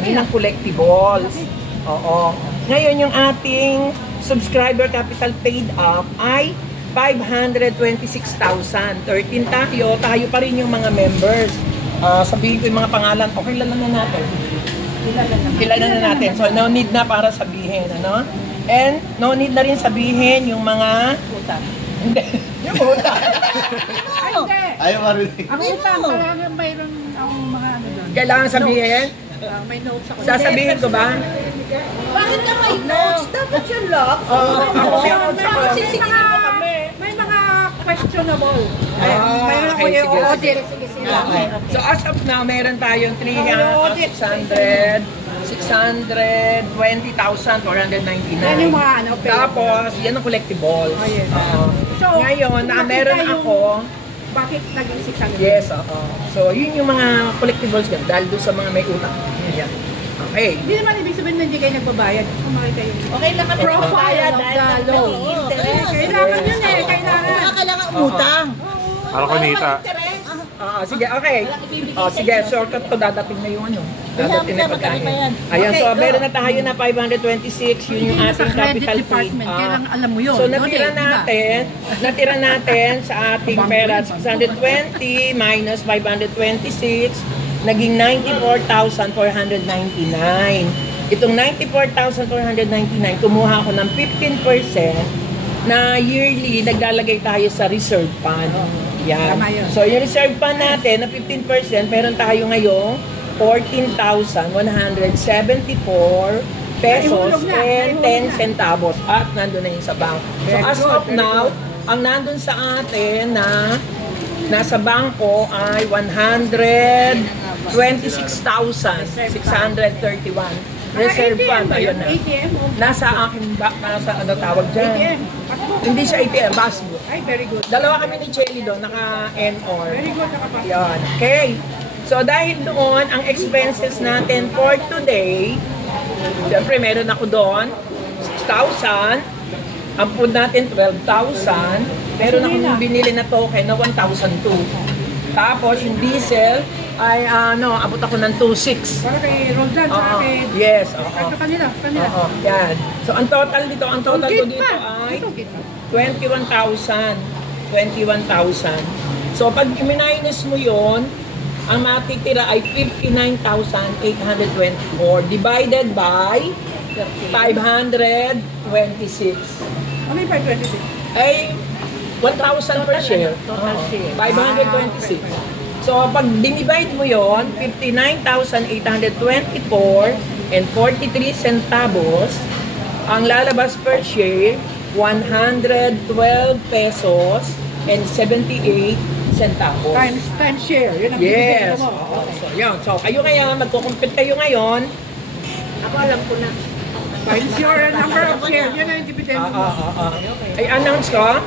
Yun ang collectibles. Oo. Ngayon, yung ating subscriber capital paid up ay 526,000. 13 tayo pa rin yung mga members. Sabihin ko yung mga pangalan. Okay, kilala na natin. Kilala na natin. So, no need na para sabihin. Ano? And, no need na rin sabihin yung mga... Utang. Hindi. Yung utang. Ay, hindi. Ayaw marinig. Ang utang, talagang mayroon akong mga ano doon. Kailangan sabihin? May notes ako. Sasabihin ko ba? Bakit ka may notes? Dapat yung locks. Ako may notes ako. Sisigilin mo kami. May mga questionable. Mayroon ako Okay, yung sige, audit. Okay. So as of now, meron tayong 620,499. Yan yung mga ano. Tapos, yan ang collectibles. yes. So, Ngayon, meron ako. Bakit naging 600? Yes, So, yun yung mga collectibles yan. Dahil doon sa mga may utang. Yan. Okay. Hindi naman ibig sabihin na hindi kayo nagbabayad. Kumakit kayo. Okay lang kami Profile magbayad of dahil the law. interest. Kailangan yun eh. Kailangan. Kailangan umutang. Para kunita. Sige, okay. Sige, shortcut to, dadating na yung ano. Dadating na pagkain. Ayan, so meron na tayo na 526, yun yung ating capital paid. Kailangan alam mo yun. So natira natin sa ating pera, 620 minus 526, naging 94,499. Itong 94,499, kumuha ako ng 15% na yearly naglalagay tayo sa reserve fund. Yan. So, yung reserve fund natin na 15%, meron tayo ngayong 14,174 pesos and 10 centavos. At nandun na yung sa bank. So, as of now, ang nandun sa atin na nasa bangko ay 126,631. Reserve fund, ayun na. Nasa akin, nasa ano tawag dyan? Hindi siya ATM, passbook. Ay, very good. Dalawa kami ni Chelly doon, naka-NR. Very good, nakapasok. Yan, okay. So dahil doon, ang expenses natin for today, siyempre meron ako doon, 6,000. Ang food natin, 12,000. Meron akong binili na token na 1,002. Tapos yung diesel, ay abot ako ng 2,600. Para kay Roldan, sa akin. Yes, Ito kanila. yan. So ang total ko dito ay 21,000. 21,000. So pag minus mo yon, ang matitira ay 59,824 divided by 526. Ano yung 526? Ay 1,000 per share. Total share. 526. So, pag dinivide mo yon, 59,824 and 43 centavos, ang lalabas per share, 112 pesos and 78 centavos. Times share. Yun ang Yes. bibigyan mo. So, yun. So, kayo ngayon, magkukumpit kayo ngayon. Ako alam ko na. Times your number of shares. Yun ang dividend mo. Ay, announce ko.